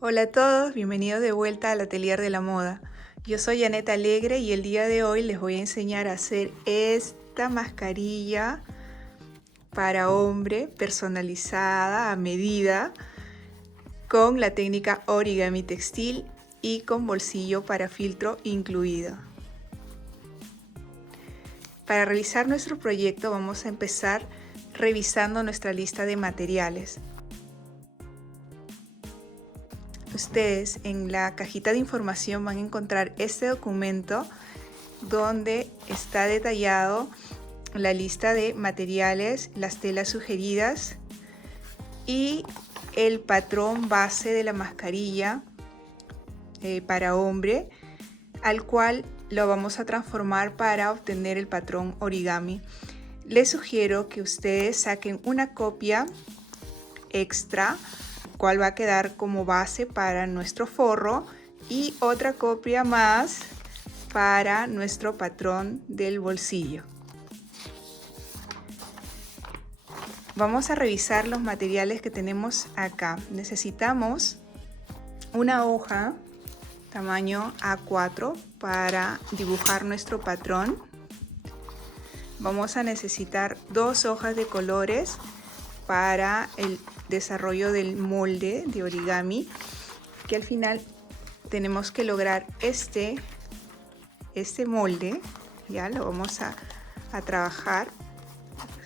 Hola a todos, bienvenidos de vuelta al Atelier de la Moda. Yo soy Janet Alegre y el día de hoy les voy a enseñar a hacer esta mascarilla para hombre personalizada a medida con la técnica origami textil y con bolsillo para filtro incluido. Para realizar nuestro proyecto vamos a empezar revisando nuestra lista de materiales. Ustedes en la cajita de información van a encontrar este documento donde está detallado la lista de materiales, las telas sugeridas y el patrón base de la mascarilla para hombre, al cual lo vamos a transformar para obtener el patrón origami. Les sugiero que ustedes saquen una copia extra, cual va a quedar como base para nuestro forro, y otra copia más para nuestro patrón del bolsillo. Vamos a revisar los materiales que tenemos acá. Necesitamos una hoja tamaño A4 para dibujar nuestro patrón. Vamos a necesitar 2 hojas de colores para el desarrollo del molde de origami, que al final tenemos que lograr este molde. Ya lo vamos a trabajar.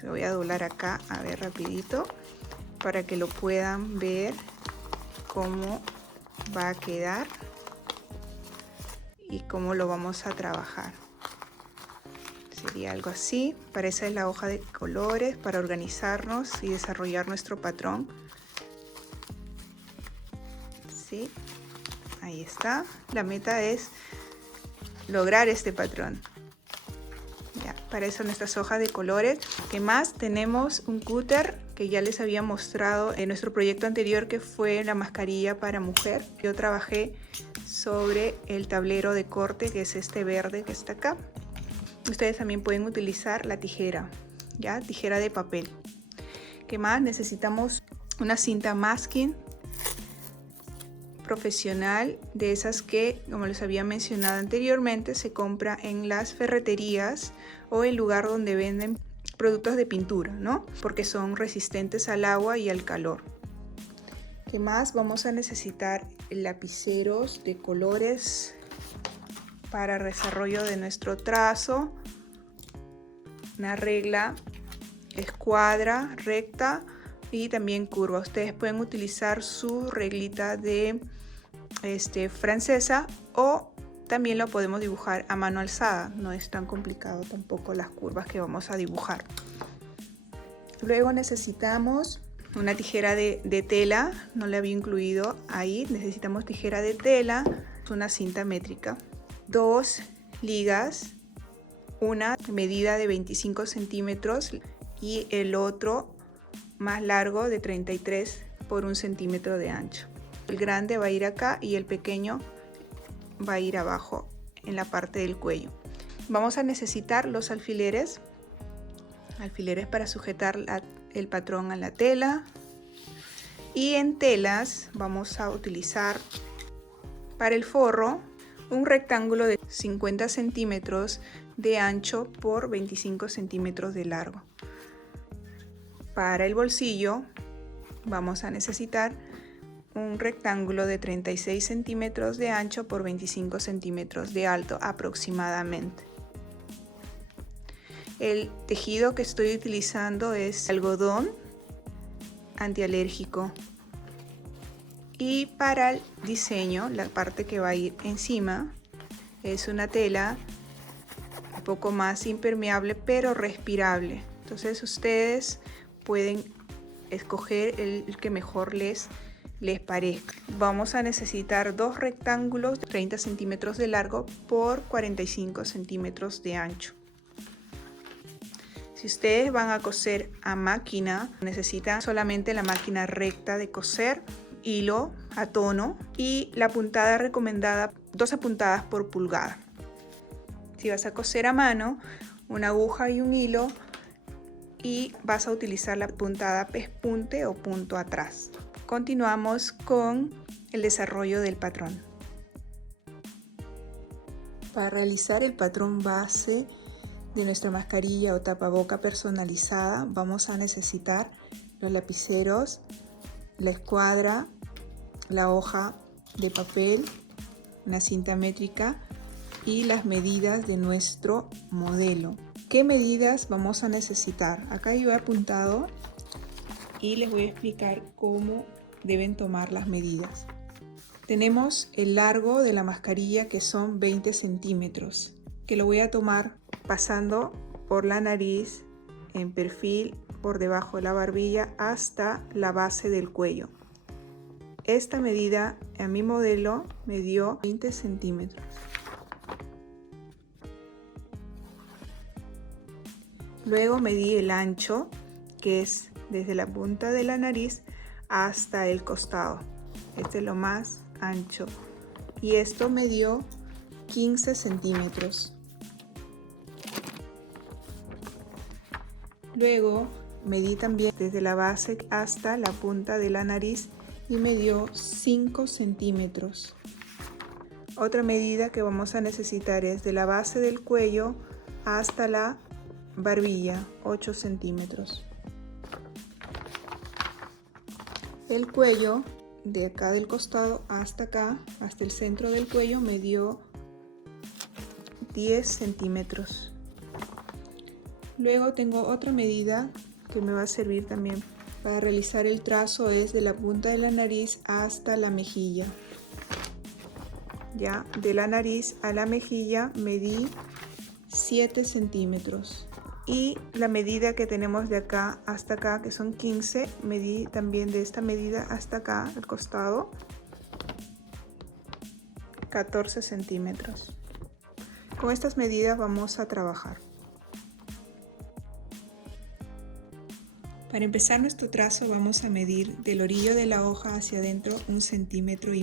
Lo voy a doblar acá, a ver rapidito, para que lo puedan ver cómo va a quedar y cómo lo vamos a trabajar. Sería algo así. Para esa es la hoja de colores, para organizarnos y desarrollar nuestro patrón. ¿Sí? Ahí está. La meta es lograr este patrón. Ya, para eso nuestras hojas de colores. ¿Qué más? Tenemos un cúter que ya les había mostrado en nuestro proyecto anterior, que fue la mascarilla para mujer. Yo trabajé sobre el tablero de corte, que es este verde que está acá. Ustedes también pueden utilizar la tijera, ya, tijera de papel. ¿Qué más? Necesitamos una cinta masking profesional, de esas que, como les había mencionado anteriormente, se compra en las ferreterías o el lugar donde venden productos de pintura, ¿no? Porque son resistentes al agua y al calor. ¿Qué más? Vamos a necesitar lapiceros de colores para el desarrollo de nuestro trazo, una regla escuadra, recta y también curva. Ustedes pueden utilizar su reglita de francesa, o también lo podemos dibujar a mano alzada. No es tan complicado tampoco las curvas que vamos a dibujar. Luego necesitamos una tijera de tela, no la había incluido ahí. Necesitamos tijera de tela, una cinta métrica, 2 ligas, una medida de 25 centímetros y el otro más largo de 33 por 1 centímetro de ancho. El grande va a ir acá y el pequeño va a ir abajo en la parte del cuello. Vamos a necesitar los alfileres para sujetar el patrón a la tela, y en telas vamos a utilizar para el forro un rectángulo de 50 centímetros de ancho por 25 centímetros de largo. Para el bolsillo vamos a necesitar un rectángulo de 36 centímetros de ancho por 25 centímetros de alto aproximadamente. El tejido que estoy utilizando es algodón antialérgico. Y para el diseño, la parte que va a ir encima es una tela un poco más impermeable pero respirable. Entonces ustedes pueden escoger el que mejor les parezca. Vamos a necesitar 2 rectángulos de 30 centímetros de largo por 45 centímetros de ancho. Si ustedes van a coser a máquina, necesitan solamente la máquina recta de coser, hilo a tono y la puntada recomendada 12 puntadas por pulgada. Si vas a coser a mano, una aguja y un hilo, y vas a utilizar la puntada pespunte o punto atrás. Continuamos con el desarrollo del patrón. Para realizar el patrón base de nuestra mascarilla o tapaboca personalizada, vamos a necesitar los lapiceros, la escuadra, la hoja de papel, una cinta métrica y las medidas de nuestro modelo. ¿Qué medidas vamos a necesitar? Acá yo he apuntado y les voy a explicar cómo deben tomar las medidas. Tenemos el largo de la mascarilla, que son 20 centímetros, que lo voy a tomar pasando por la nariz en perfil por debajo de la barbilla hasta la base del cuello. Esta medida a mi modelo me dio 20 centímetros. Luego medí el ancho, que es desde la punta de la nariz hasta el costado. Este es lo más ancho. Y esto me dio 15 centímetros. Luego medí también desde la base hasta la punta de la nariz y me dio 5 centímetros. Otra medida que vamos a necesitar es de la base del cuello hasta la barbilla, 8 centímetros. El cuello, de acá del costado hasta acá, hasta el centro del cuello, me dio 10 centímetros. Luego tengo otra medida que me va a servir también para realizar el trazo, es de la punta de la nariz hasta la mejilla. Ya, de la nariz a la mejilla medí 7 centímetros. Y la medida que tenemos de acá hasta acá, que son 15, medí también de esta medida hasta acá, al costado, 14 centímetros. Con estas medidas vamos a trabajar. Para empezar nuestro trazo vamos a medir del orillo de la hoja hacia adentro 1,5 centímetros.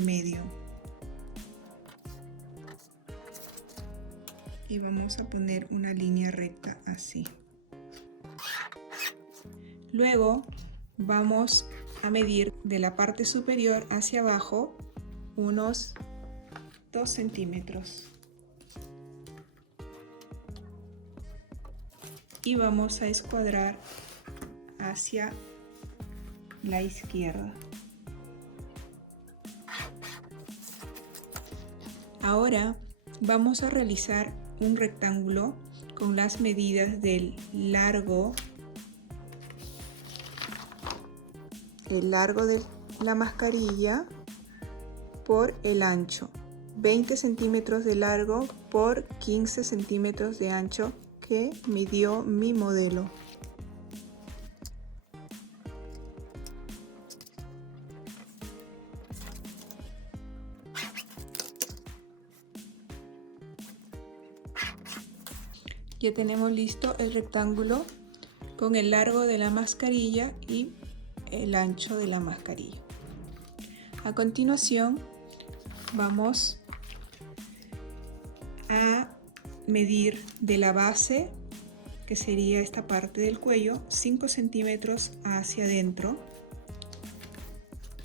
Y vamos a poner una línea recta así. Luego vamos a medir de la parte superior hacia abajo unos 2 centímetros. Y vamos a escuadrar hacia la izquierda. Ahora vamos a realizar un rectángulo con las medidas del largo, el largo de la mascarilla por el ancho, 20 centímetros de largo por 15 centímetros de ancho que midió mi modelo. Ya tenemos listo el rectángulo con el largo de la mascarilla y el ancho de la mascarilla. A continuación vamos a medir de la base, que sería esta parte del cuello, 5 centímetros hacia adentro,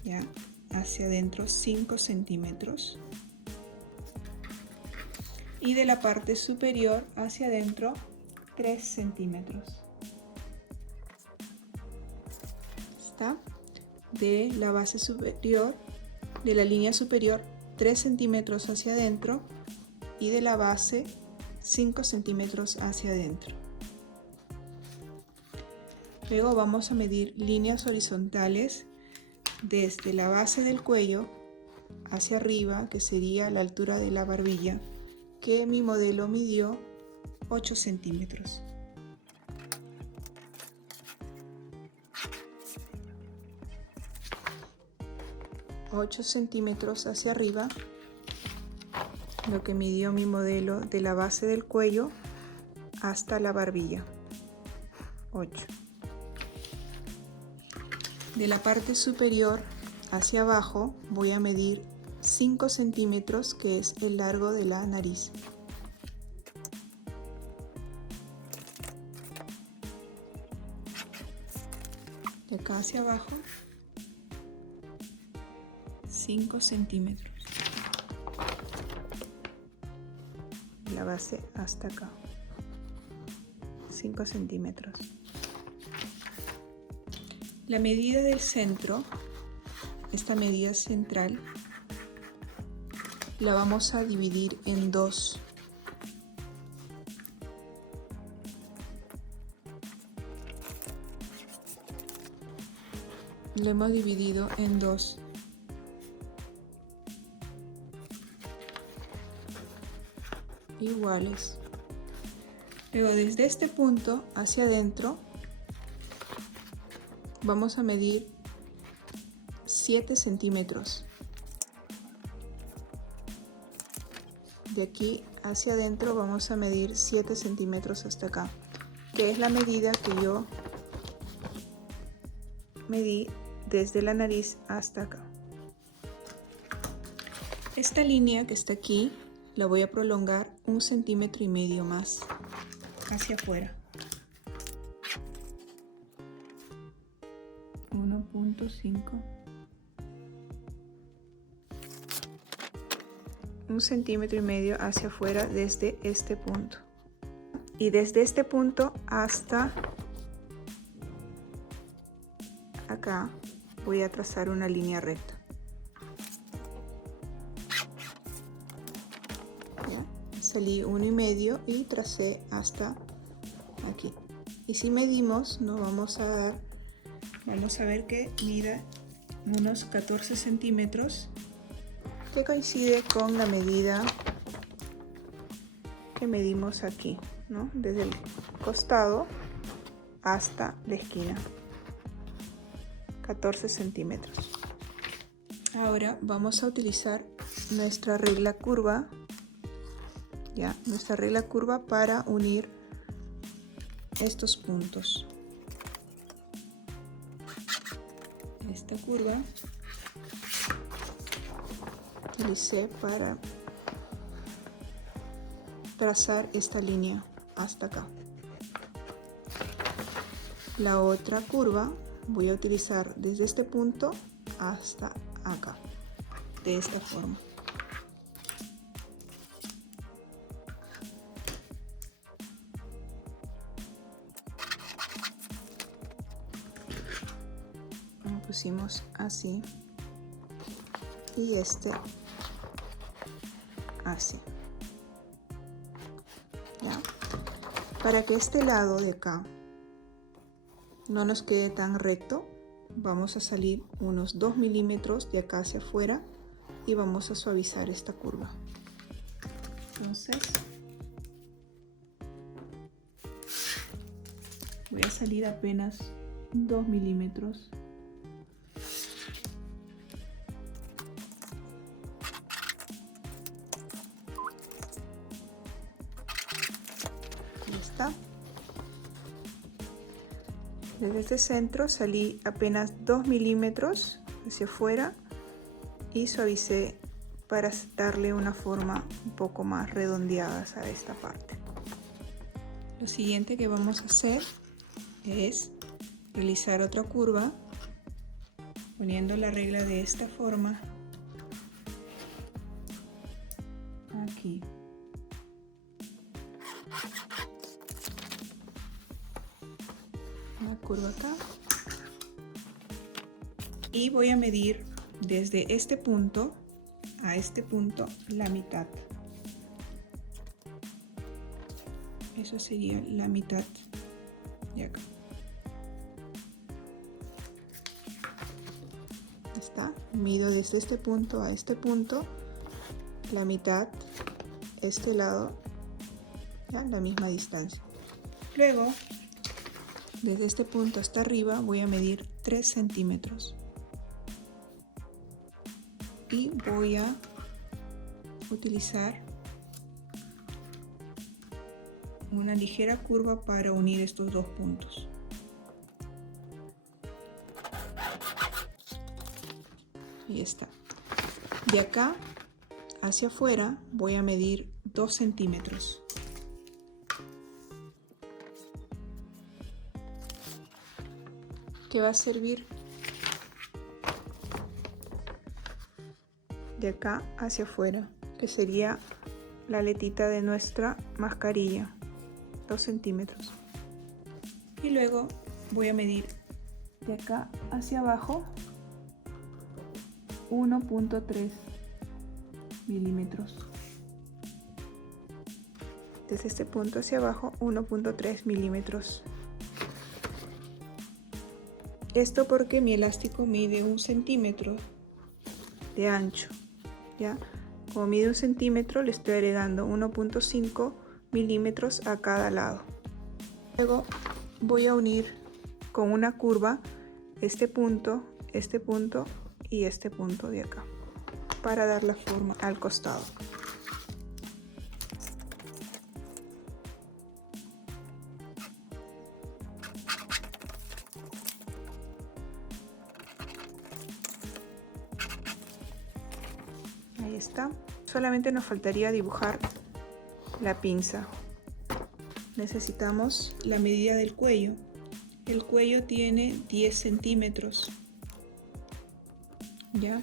ya, hacia adentro 5 centímetros. Y de la parte superior hacia adentro 3 centímetros. Está. De la base superior, de la línea superior 3 centímetros hacia adentro y de la base 5 centímetros hacia adentro. Luego vamos a medir líneas horizontales desde la base del cuello hacia arriba, que sería la altura de la barbilla, que mi modelo midió 8 centímetros. ...8 centímetros hacia arriba, lo que midió mi modelo de la base del cuello hasta la barbilla, 8. De la parte superior hacia abajo voy a medir 5 centímetros, que es el largo de la nariz. De acá hacia abajo 5 centímetros. La base hasta acá. 5 centímetros. La medida del centro, esta medida central, la vamos a dividir en dos. Lo hemos dividido en dos. Iguales. Luego desde este punto hacia adentro vamos a medir 7 centímetros. De aquí hacia adentro vamos a medir 7 centímetros hasta acá, que es la medida que yo medí desde la nariz hasta acá. Esta línea que está aquí la voy a prolongar 1,5 centímetros más hacia afuera. 1,5. 1,5 centímetros hacia afuera desde este punto. Y desde este punto hasta acá voy a trazar una línea recta. ¿Ya? Salí 1,5 y tracé hasta aquí. Y si medimos, nos vamos a ver que mida unos 14 centímetros, que coincide con la medida que medimos aquí, ¿no? Desde el costado hasta la esquina. 14 centímetros. Ahora vamos a utilizar nuestra regla curva, ya, nuestra regla curva para unir estos puntos. Esta curva utilicé para trazar esta línea hasta acá. La otra curva voy a utilizar desde este punto hasta acá, de esta forma. Lo pusimos así y este así. ¿Ya? Para que este lado de acá no nos quede tan recto, vamos a salir unos 2 milímetros de acá hacia afuera y vamos a suavizar esta curva. Entonces voy a salir apenas 2 milímetros. Ahí está. Desde este centro salí apenas 2 milímetros hacia afuera y suavicé para darle una forma un poco más redondeada a esta parte. Lo siguiente que vamos a hacer es realizar otra curva poniendo la regla de esta forma aquí. Una curva acá y voy a medir desde este punto a este punto la mitad. Eso sería la mitad de acá. Está, mido desde este punto a este punto la mitad, este lado, ya, la misma distancia. Luego desde este punto hasta arriba voy a medir 3 centímetros y voy a utilizar una ligera curva para unir estos dos puntos. Ahí está. De acá hacia afuera voy a medir 2 centímetros. Que va a servir de acá hacia afuera, que sería la aletita de nuestra mascarilla, 2 centímetros. Y luego voy a medir de acá hacia abajo 1.3 milímetros. Desde este punto hacia abajo 1.3 milímetros. Esto porque mi elástico mide 1 centímetro de ancho, ¿ya? Como mide 1 centímetro, le estoy agregando 1.5 milímetros a cada lado. Luego voy a unir con una curva este punto y este punto de acá para dar la forma al costado. Ahí está. Solamente nos faltaría dibujar la pinza. Necesitamos la medida del cuello. El cuello tiene 10 centímetros. ¿Ya?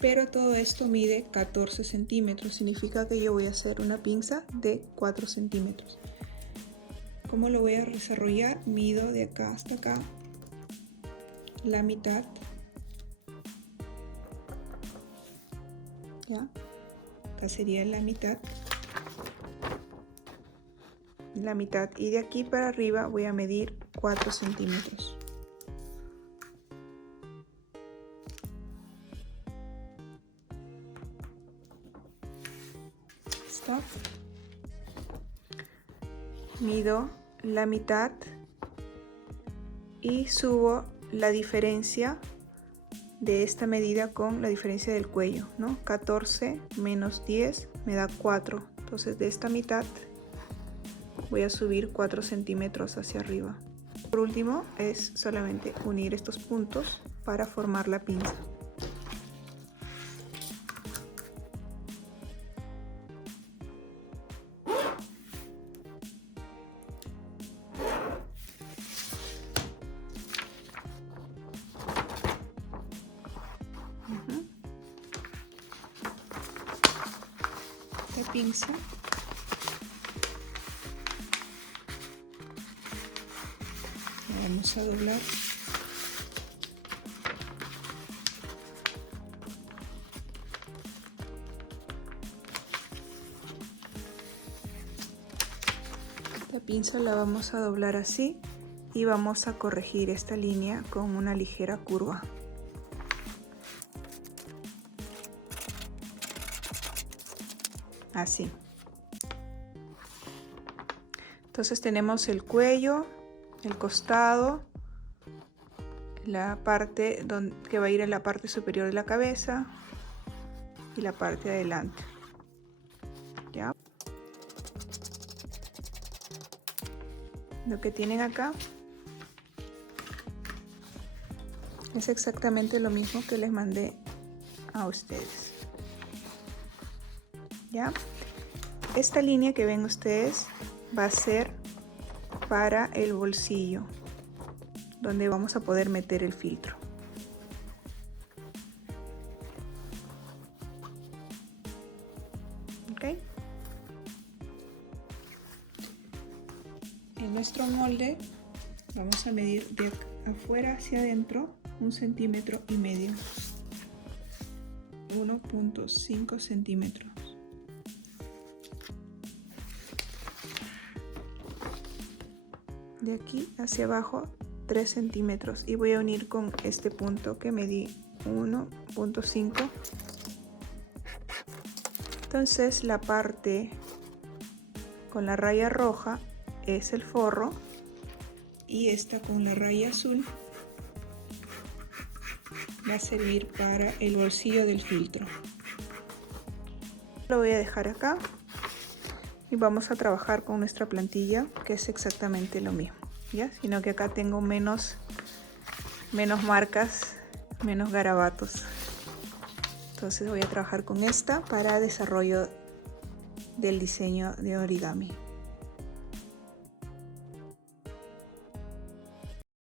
Pero todo esto mide 14 centímetros. Significa que yo voy a hacer una pinza de 4 centímetros. ¿Cómo lo voy a desarrollar? Mido de acá hasta acá la mitad. ¿Ya? Acá sería la mitad, y de aquí para arriba voy a medir 4 centímetros. Listo. Mido la mitad y subo la diferencia de esta medida con la diferencia del cuello, ¿no? 14 menos 10 me da 4. Entonces de esta mitad voy a subir 4 centímetros hacia arriba. Por último es solamente unir estos puntos para formar la pinza. La pinza. Vamos a doblar. Esta pinza la vamos a doblar así y vamos a corregir esta línea con una ligera curva. Así. Entonces tenemos el cuello, el costado, la parte que va a ir en la parte superior de la cabeza y la parte de adelante. ¿Ya? Lo que tienen acá es exactamente lo mismo que les mandé a ustedes. ¿Ya? Esta línea que ven ustedes va a ser para el bolsillo, donde vamos a poder meter el filtro. ¿Ok? En nuestro molde vamos a medir de afuera hacia adentro 1,5 centímetros, 1.5 centímetros. De aquí hacia abajo 3 centímetros y voy a unir con este punto que medí 1.5. Entonces la parte con la raya roja es el forro y esta con la raya azul va a servir para el bolsillo del filtro. Lo voy a dejar acá y vamos a trabajar con nuestra plantilla, que es exactamente lo mismo, ¿ya? Sino que acá tengo menos marcas, menos garabatos. Entonces voy a trabajar con esta para desarrollo del diseño de origami.